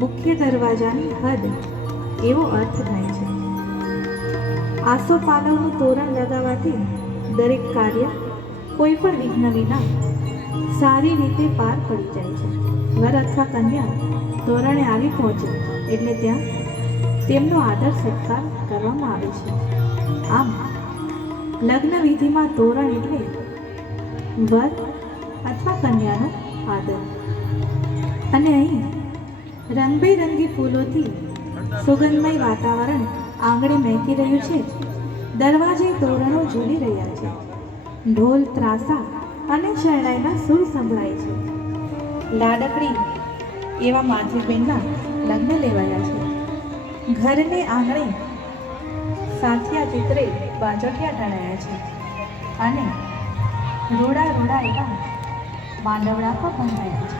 મુખ્ય દરવાજાની હદ એવો અર્થ થાય છે. આસોપાલવનું તોરણ લગાવવાથી દરેક કાર્ય કોઈ પણ વિઘ્ન વિના સારી રીતે પાર પડી જાય છે. વર અથવા કન્યા તોરણે આવી પહોંચે એટલે ત્યાં તેમનો આદર સત્કાર કરવામાં આવે છે. આમ લગ્ન વિધિમાં તોરણ એટલે વર અથવા કન્યાનો આદર. અને અહીં રંગબેરંગી ફૂલોથી સુગંધમય વાતાવરણ આંગણે મહેકી રહ્યું છે. દરવાજે તોરણો ઝૂલી રહ્યા છે. ઢોલ, ત્રાસા અને શરણાઈના સૂર સંભળાય છે. લાડકડી એવા માધવીબેનના લગ્ન લેવાયા છે. ઘરને આંગણે સાથિયા ચિત્રે બાજોટિયા ઢળાયા છે અને રૂડા રૂડા એવા માંડવડા પણ બંધાયા છે.